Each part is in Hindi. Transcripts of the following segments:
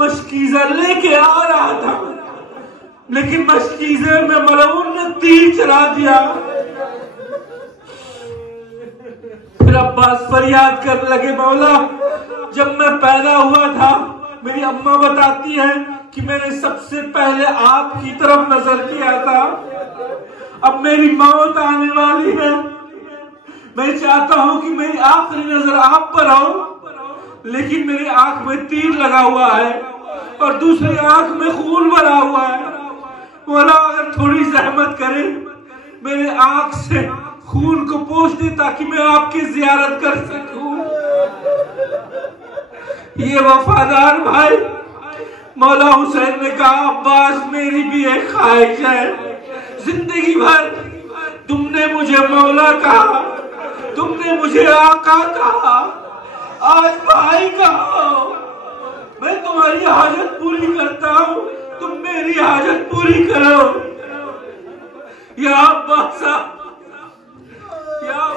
मशकीज़ा लेके आ रहा था, लेकिन मशकीज़े में मलऊन ने तीर चला दिया। फिर अब्बास फरियाद करने लगे, मौला जब मैं पैदा हुआ था मेरी अम्मा बताती है कि मैंने सबसे पहले आपकी तरफ नजर किया था। अब मेरी मौत आने वाली है, मैं चाहता हूं कि मेरी आखिरी नजर आप पर हो, लेकिन मेरी आंख में तीर लगा हुआ है और दूसरी आंख में खून भरा हुआ है। मौला अगर थोड़ी जहमत करे मेरे आंख से खून को पोंछ दे ताकि मैं आपकी जियारत कर सकूं। ये वफादार भाई मौला हुसैन ने कहा, अब्बास मेरी भी एक ख्वाहिश है, जिंदगी भर तुमने मुझे मौला कहा, तुमने मुझे आका कहा, आज भाई कहो। मैं तुम्हारी हाजत पूरी करता हूँ, तुम मेरी हाजत पूरी करो। या अब्बास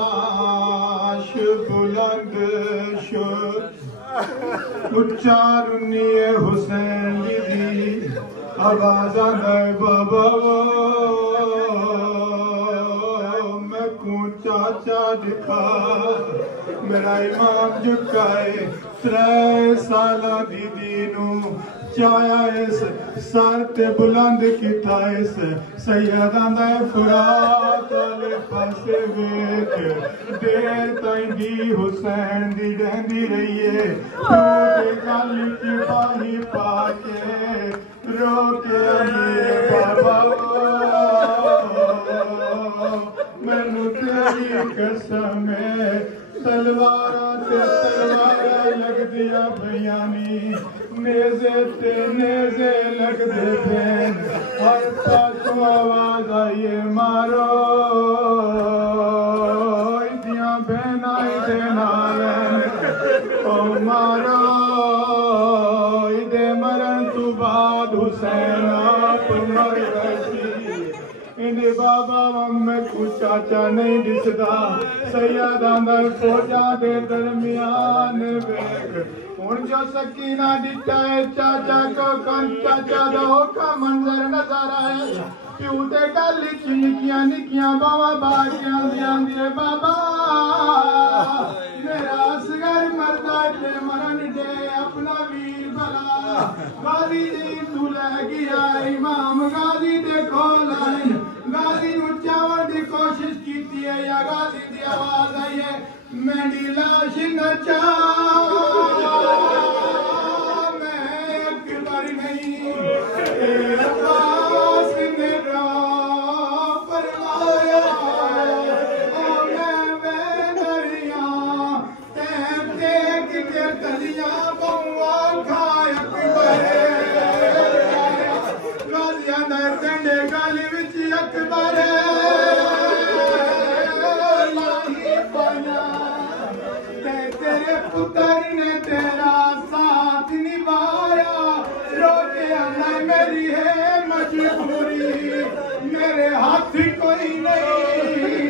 गिरियाश बुलंद शुद उच्चारुनिये हुसैन दी आवाज़ा है बाबा मैं कूचा चा दिखा मेरा इमाम झुकाए 3 साला दीदी नू चाया इस सर ते बुलंद किता इस सैयदा दा फुरात वाले पासे वेख दे तैंदी हुसैन दी रहंदी रहिए टूटे गल की पानी पाके रो के आइए बाबा मैनू तेरी कसम है तलवारा ते तलवारा लगदिया भैयानी नेज़े ते नेज़े लगदे पेन हर पासों आवाज आइए मारो इदियां बहना इदे नाल ओ मारो इदे मरण तू बाद हुसैन आप मर बैठी इन्हें बाबा मैं कुछ चाचा नहीं दिसदा सैयदा दा फौजा दे दरमियान वेख हुण जो सकीना दिता है चाचा को कौन चाचा दा औखा मंजर नजर आया प्यू ते गल च निकियां निकियां बावा बाजियां दियां बाबा मेरा असगर मरदा ते मरन दे अपना वीर भला गाजी जी तू ले गया इमाम गाजी दे कोल आई गाजी नू चावण दी कोशिश कीती है या गाजी दी आवाज आई है मेरी लाश नचा मैं अकबर नहीं अब्बास ने रो फरमाया मैं बेनरिया ते देख के तलिया बउआ खाए अकबर गाजियां दे डंडे गाली विच अकबर तेरे पुत्र ने तेरा साथ निभाया रोके आना मेरी है मजबूरी मेरे हाथ कोई नहीं